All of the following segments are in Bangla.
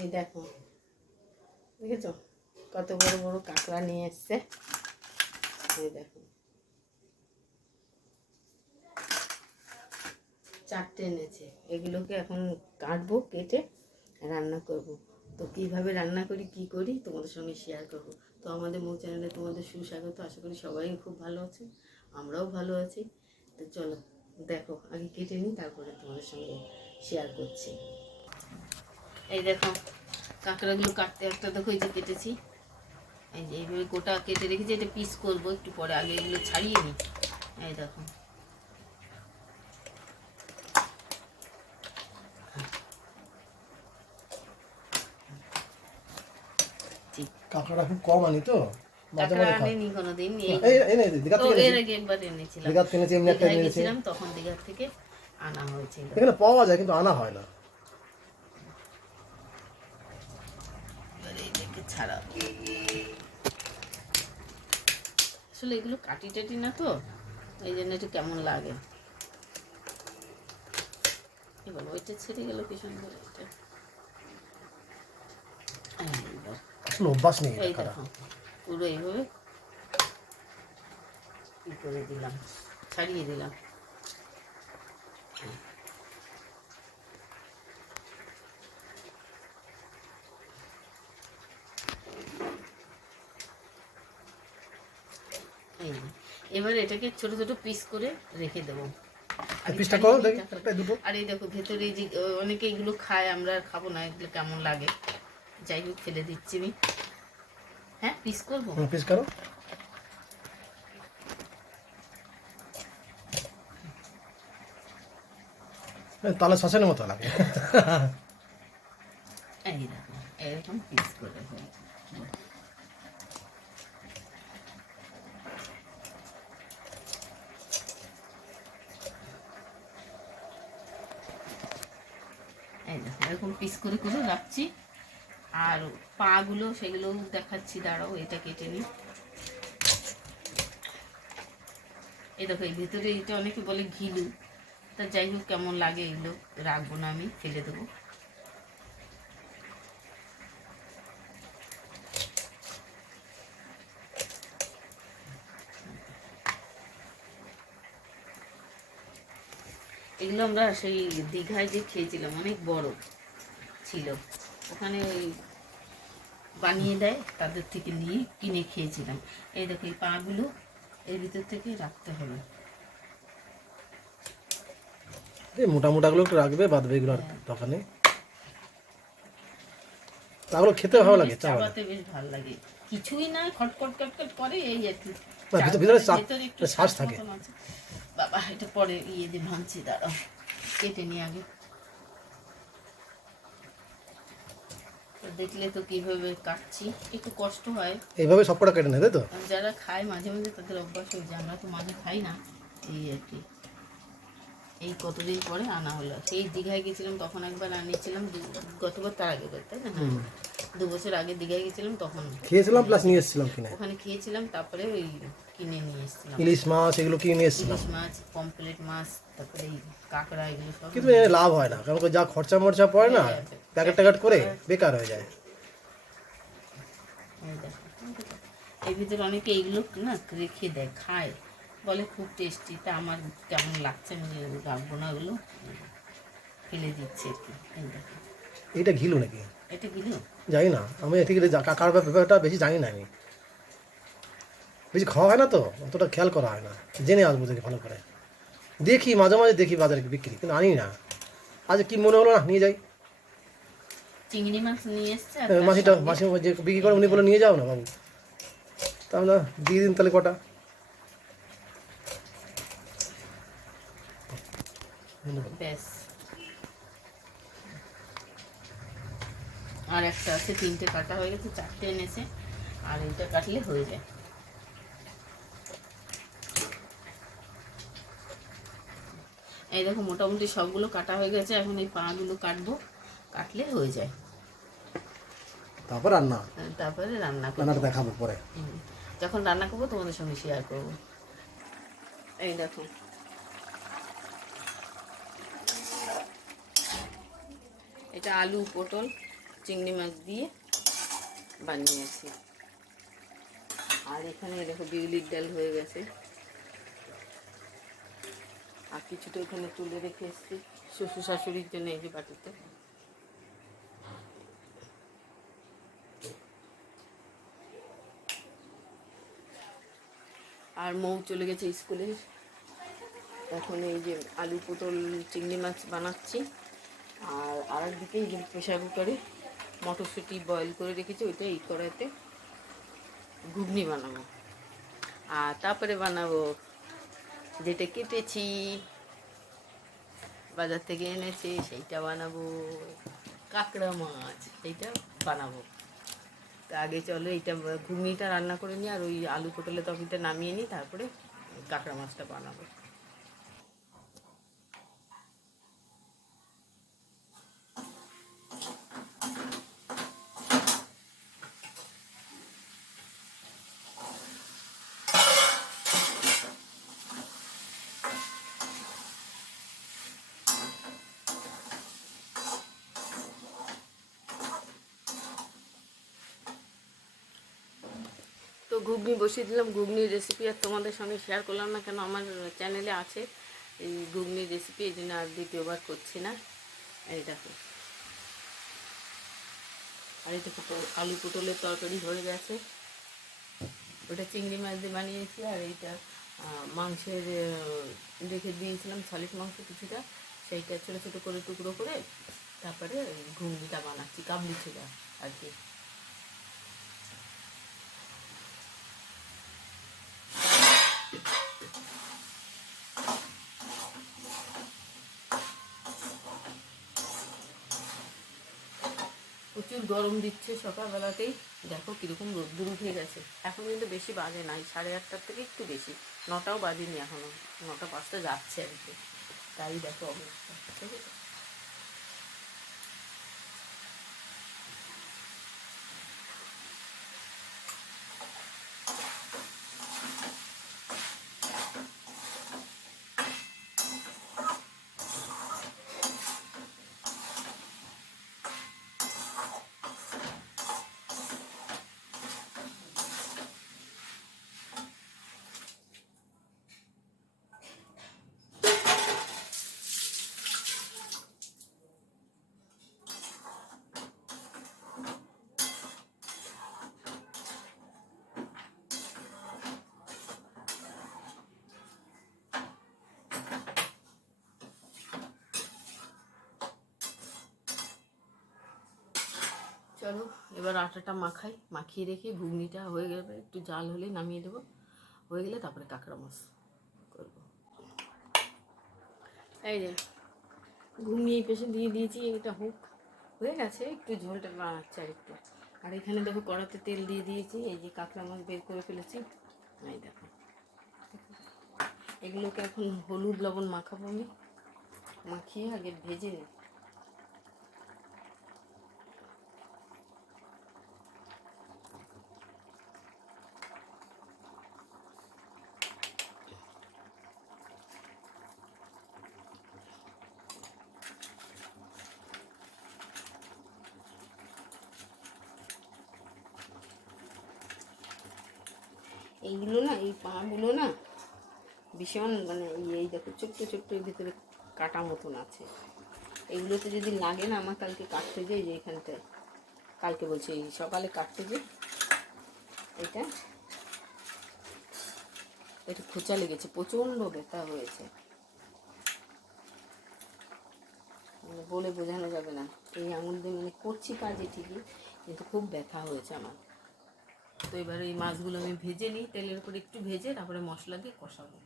এই দেখো, দেখেছো কত বড় বড় কাঁকড়া নিয়ে এসছে। এই দেখো 4টে এনেছে। এগুলোকে এখন কাটবো, কেটে রান্না করব। তো কীভাবে রান্না করি কী করি তোমাদের সঙ্গে শেয়ার করব। তো আমাদের মৌ চ্যানেলে তোমাদের সুস্বাগত। আশা করি সবাই খুব ভালো আছে, আমরাও ভালো আছি। তো চলো দেখো, আগে কেটে নিই, তারপরে তোমাদের সঙ্গে শেয়ার করছি। এই দেখো কাঁকড়াগুলো কাটতে একটা দেখো, এই যে কেটেছি, এই যে এইভাবে গোটা কেটে রেখেছি। এটা পিস করবো একটু পরে, আগে এগুলো ছাড়িয়ে নিই। এই দেখো কাঁকড়া খুব কম আনি তো, কাঁকড়া আনিনি কোনোদিন। তখন দীঘার থেকে আনা হয়েছিল। এখানে পাওয়া যায় কিন্তু আনা হয় না। ছাড়া আসলে এগুলো কাটি টাটি না তো, এই জন্য একটু কেমন লাগে। এবার ওইটা ছেড়ে গেল কি সুন্দর। এটা আসলে অভ্যাস নেই। এই দেখো পুরো এইভাবে কি করে দিলাম, ছাড়িয়ে দিলাম। এবার এটাকে ছোট ছোট পিস করে রেখে দেবো। আর এই দেখো ভেতরে যে অনেকে এগুলো খায়, আমরা আর খাবো না, এগুলো কেমন লাগে। যাই হোক ফেলে দিচ্ছি আমি। হ্যাঁ পিস করবো, পিস করো। তাহলে শাসনের মতো লাগে। এই দেখো এরকম পিস করে। এই দেখো এরকম পিস করে করে রাখছি। আর পাগুলো সেগুলো দেখাচ্ছি, দাঁড়াও এটা কেটে নিই। এই দেখো এই ভেতরে এটা অনেকে বলে ঘিলু, তা যাই হোক কেমন লাগে, এগুলো রাখবো না, আমি ফেলে দেবো। এগুলো আমরা সেই দীঘায় যে খেয়েছিলাম, অনেক বড় ছিল, ওখানে ওই বানিয়ে দেয়, তাদের থেকে নিয়ে কিনে খেয়েছিলাম। এই দেখো এই পাগুলো এর ভিতর থেকে রাখতে হবে। মোটা মোটাগুলো একটু রাখবে, বাদ এগুলো দোকানে। তাগুলো খেতে ভালো লাগে, চাবাতে বেশ ভালো লাগে। কিছুই না, খটখট খটখট করে, এই আর কি। ভিতরে একটু শ্বাস থাকে। বাবা এটা পরে ইয়ে দিয়ে ভাঙছি, দাঁড়াও কেটে নিয়ে আগে। দেখলে তো কিভাবে কাটছি, একটু কষ্ট হয়। এইভাবে সবকটা কেটে নেবে তো। যারা খায় মাঝে মাঝে তাদের অভ্যাস হয়ে যায়, আমরা তো মাঝে খাই না, এই আর কি। এই কতদিন পরে আনা হলো, সেই দীঘায় গেছিলাম তখন একবার আনিয়েছিলাম, গতবার তার আগে তাই না, 2 বছর আগে দীঘায় গেছিলাম, তখন খেয়েছিলাম প্লাস নিয়ে এসেছিলাম কিনে। ওখানে খেয়েছিলাম, তারপরে ওই কিনে নিয়ে এসেছিলাম। ইলিশ মাছ এগুলো কিনে নিয়ে এসেছিলাম। ইলিশ মাছ, পমফ্রেট মাছ, তারপরে এই কাঁকড়া, এগুলো সব। কিন্তু লাভ হয় না, কারণ যা খরচা মরচা পড়ে না, প্যাকেট ট্যাকেট করে বেকার হয়ে যায়। এই ভিতরে অনেকে এইগুলো না রেখে দেয়, খায়, বলে খুব টেস্টি। তা আমার কেমন লাগছে, আমি রাখবো না, ওগুলো ফেলে দিচ্ছি আর কি। এটা ঘিলু নাকি? এটা ঘিলু জানি না, আমি ঠিক কাকার ব্যাপারটা বেশি জানি না, আমি বেশি খাওয়া হয় না তো, অতটা খেয়াল করা হয় না। জেনে আসবো দেখি ভালো করে, দেখি মাঝে মাঝে দেখি বাজারে বিক্রি, কিন্তু আনি না। আজ কি মনে হলো না নিয়ে যাই। চিংড়ি মাছ নিয়ে এসছে, মাসি যে বিক্রি করে উনি বলে নিয়ে যাও না বাবু, তাহলে দিয়ে দিন তাহলে কটা। ব্যাস, আর একটা আছে, 3টে কাটা হয়ে গেছে, 4টে এনেছে, আর এইটা কাটলে হয়ে যায়। এই দেখো মোটামুটি সবগুলো কাটা হয়ে গেছে, এখন এই পাগুলো কাটবো, কাটলে হয়ে যায়। তারপর রান্না, তারপরে রান্নাটা দেখাবো পরে, যখন রান্না করবো তোমাদের সঙ্গে শেয়ার করবো। এই দেখো এটা আলু পটল চিংড়ি মাছ দিয়ে বানিয়েছি। আর এখানে দেখো বিউলির ডাল হয়ে গেছে, আর কিছুটা ওখানে তুলে রেখে এসেছি শ্বশুর শাশুড়ির জন্য এই যে বাটিতে। আর মৌ চলে গেছে স্কুলে। এখন এই যে আলু পটল চিংড়ি মাছ বানাচ্ছি, আর আরেকদিকে এই যে প্রেশার কুকারে মটরশুঁটি বয়েল করে রেখেছি, ওইটা এই কড়াইতে ঘুগনি বানাবো। আর তারপরে বানাবো যেটা কেটেছি বাজার থেকে এনেছি সেইটা বানাবো, কাঁকড়া মাছ সেইটা বানাবো। তা আগে চলো এইটা ঘুগনিটা রান্না করে নিই, আর ওই আলু পটলের তরকারিটা নামিয়ে নিই, তারপরে কাঁকড়া মাছটা বানাবো। তো ঘুগনি বসিয়ে দিলাম, ঘুগনির রেসিপি আর তোমাদের সঙ্গে শেয়ার করলাম না কেন, আমার চ্যানেলে আছে এই ঘুগনির রেসিপি, এই জন্য আর দ্বিতীয়বার করছি না। এই দেখো, আর এটা আলু পটলের তরকারি হয়ে গেছে, ওটা চিংড়ি মাছ দিয়ে বানিয়েছি। আর এইটা মাংসের রেখে দিয়েছিলাম সলিড মাংস কিছুটা, সেইটা ছোটো ছোটো করে টুকরো করে তারপরে ঘুগনিটা বানাচ্ছি, কাবলি ছোলা আর কি। প্রচুর গরম দিচ্ছে সকালবেলাতেই, দেখো কীরকম রোদ্দুর উঠে গেছে। এখন কিন্তু বেশি বাজে নাই, 8:30টার থেকে একটু বেশি, 9টাও বাজেনি এখনও, 9টা 5টা যাচ্ছে আর কি। তাই দেখো অবস্থা, ঠিক আছে। চলো এবার আটাটা মাখিয়ে রেখে ঘুগনিটা হয়ে গেলে একটু জাল হলে নামিয়ে দেবো, হয়ে গেলে তারপরে কাঁকড়া মাছ করবো। এই যে ঘুগনি এই পেশে দিয়ে দিয়েছি, এটা হোক, হয়ে গেছে, একটু ঝোলটা বানাচ্ছে আর একটু। আর এখানে দেখো কড়াতে তেল দিয়ে দিয়েছি, এই যে কাঁকড়া মাছ বের করে ফেলেছি, এই দেখো। এগুলোকে এখন হলুদ লবণ মাখাবো, আমি মাখিয়ে আগে ভেজে নিই। এইগুলো না, এই পাগুলো না ভীষণ মানে এই দেখো ছোট্ট ছোট্ট এর ভিতরে কাটা মতন আছে, এগুলোতে যদি লাগে না, আমার কালকে কাটতে যাই, যে এখানটায় কালকে বলছি এই সকালে কাটতে যাই, এটা একটু খোঁচা লেগেছে, প্রচণ্ড ব্যথা হয়েছে, মানে বলে বোঝানো যাবে না। এই আঙুল দিয়ে মানে করছি কাজে ঠিকই, কিন্তু খুব ব্যথা হয়েছে আমার। তো এবার এই মাছগুলো আমি ভেজে নিই, তেলের উপর একটু ভেজে তারপরে মশলা দিয়ে কষাবো।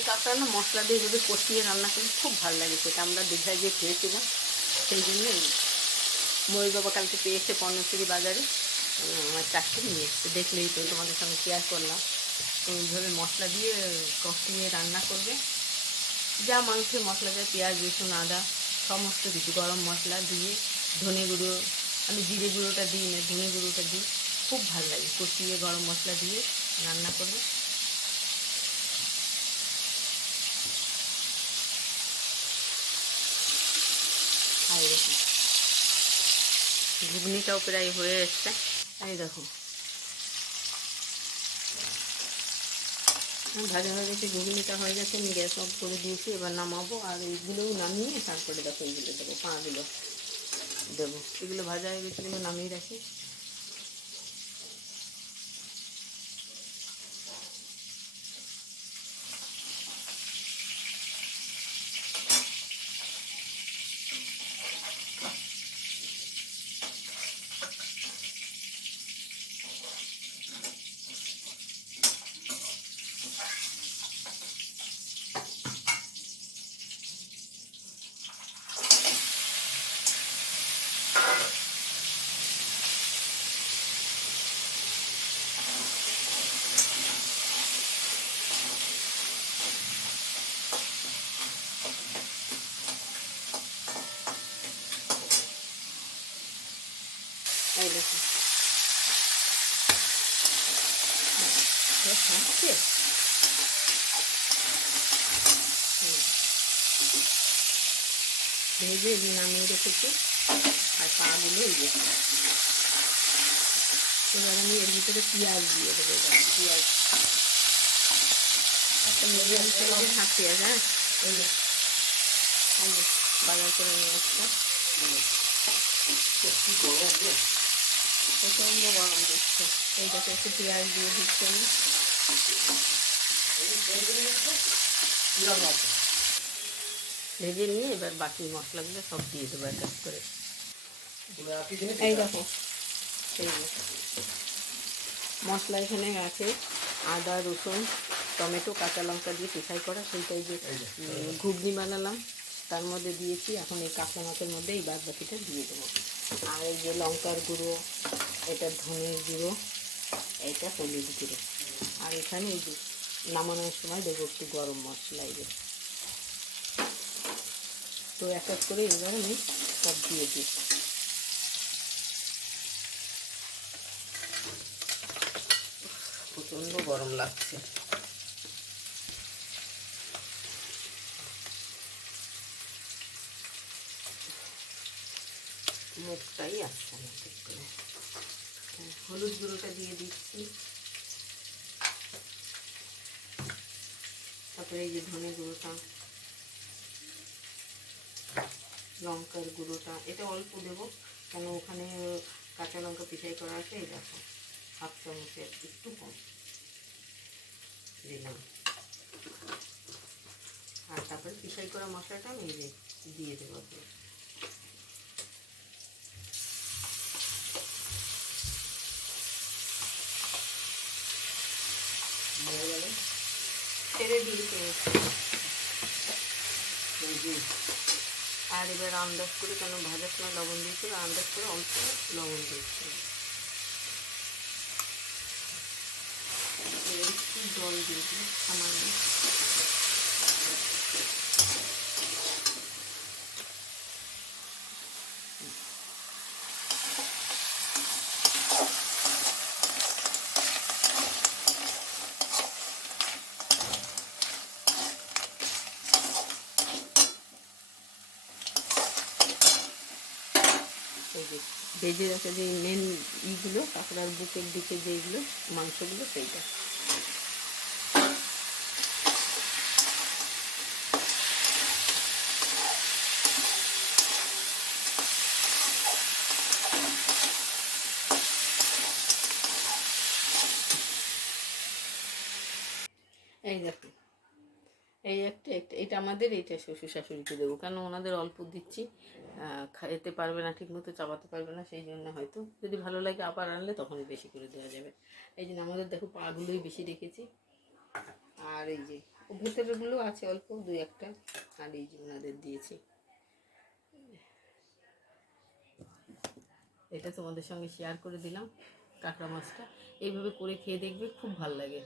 এই কাঁকড়া না মশলা দিয়ে যদি কষিয়ে রান্না করি খুব ভালো লাগে, সেটা আমরা দীঘায় যে খেয়েছিলাম। সেই জন্যই ময়ূর বাবা কালকে পেয়েছে কর্ণফুলি বাজারে, আমার চারটে নিয়ে এসছে, দেখলেই তো তোমাদের সঙ্গে শেয়ার করলাম। তো ওইভাবে মশলা দিয়ে কষিয়ে রান্না করবে, যা মাংসে মশলা যায়, পেঁয়াজ রসুন আদা সমস্ত কিছু, গরম মশলা দিয়ে, ধনে গুঁড়ো, আমি জিরে গুঁড়োটা দিই না, ধনে গুঁড়োটা দিই, খুব ভালো লাগে। কষিয়ে গরম মশলা দিয়ে রান্না করবে। আর দেখো ঘুগনিটাও প্রায় হয়ে এসছে, এই দেখো ভাজা হয়ে গেছে, ঘুগনিটা হয়ে গেছে, আমি গ্যাস অফ করে দিয়েছি। এবার নামাবো, আর এইগুলোও নামিয়ে তারপরে দেখো এইগুলো দেবো, পাঁগুলো দেবো। এগুলো ভাজা হয়ে গেছে, এগুলো নামিয়ে রাখি। এই দেখো খাচ্ছে, ভেজে নামিয়ে রেখেছি। আর পাগুলো এই যে, এবার আমি এর ভিতরে পেঁয়াজ দিয়ে দেবো। এবার পেঁয়াজ একটা মিডিয়াম সাইজের হাফ পেঁয়াজ, হ্যাঁ এই যে বাজার করে নিয়ে আসছে। প্রচণ্ড গরম দিচ্ছে, এই দেখো একটু পেঁয়াজ দিয়ে দিচ্ছি আমি। ভেজে নিয়ে এবার বাকি মশলাগুলো সব দিয়ে দেবো এক এক করে। এই দেখো এই যে মশলা এখানে আছে, আদা রসুন টমেটো কাঁচা লঙ্কা দিয়ে পেঁচাই করা, সেইটাই যে ঘুগনি বানালাম তার মধ্যে দিয়েছি। এখন এই কাঁচা মাছের মধ্যে এই বাদ বাকিটা দিয়ে দেবো। আর এই যে লঙ্কার গুঁড়ো, এটা ধনের গুঁড়ো, এটা হলুদ গুঁড়ো, আর এখানে এই যে নামানোর সময় দেবো একটু গরম মশলা। এই যে তো এক এক করে এবার আমি সব দিয়ে দিই। প্রচণ্ড গরম লাগছে, মুখটাই আসছে না ঠিক করে। হলুদ গুঁড়োটা দিয়ে দিচ্ছি, তারপরে এই যে ধনে গুঁড়োটা, লঙ্কার গুঁড়োটা এটা অল্প দেবো, কেন ওখানে কাঁচা লঙ্কা পিষাই করা আছে। এই দেখো হাফ চামচের একটু কম দিলাম। আর তারপরে পিষাই করা মশলাটা আমি এই যে দিয়ে দেবো। ছেড়ে দিয়েছে, আর এবার আন্দাজ করে, কেন ভাজার সময় লবণ দিয়েছিল, আন্দাজ করে অল্প লবণ দিয়েছিল। একটু জল দিয়েছি সামান্য। এই যে ভেজে রাখা যে মেন ইগুলো, কাঁকড়ার বুকের দিকে যেইগুলো মাংসগুলো, সেইটা এই দেখো এই একটা এটা আমাদের, এইটা শ্বশুর শাশুড়িকে দেবো, কেন ওনাদের অল্প দিচ্ছি, খেতে পারবে না ঠিক মতো, চাবাতে পারবে না, সেই জন্য হয়তো যদি ভালো লাগে আবার আনলে তখন বেশি করে দেওয়া যাবে। এই জন্য আমাদের দেখো পাগুলোই বেশি রেখেছি। আর এই যে ও ভেতরেরগুলো আছে অল্প দুই একটা, আর এই যে ওনাদের দিয়েছি। এটা তোমাদের সঙ্গে শেয়ার করে দিলাম কাঁকড়া মাছটা। এইভাবে করে খেয়ে দেখবে, খুব ভালো লাগে।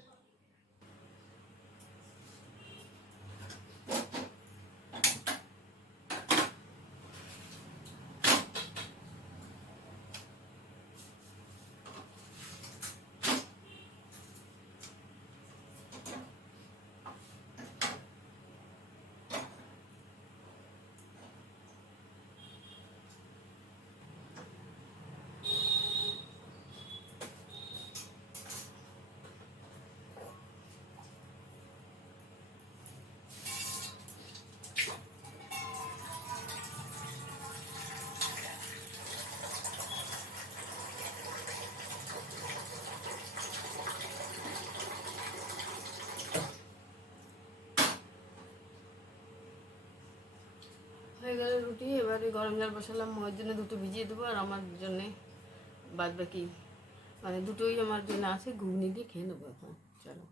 হয়ে গেল রুটি। এবারে গরম জল বসালাম, মায়ের জন্য দুটো ভিজিয়ে দেবো, আর আমার জন্যে বাদ বাকি মানে দুটোই আমার জন্য আছে, ঘুগনি দিয়ে খেয়ে নেবো এখন। চলো।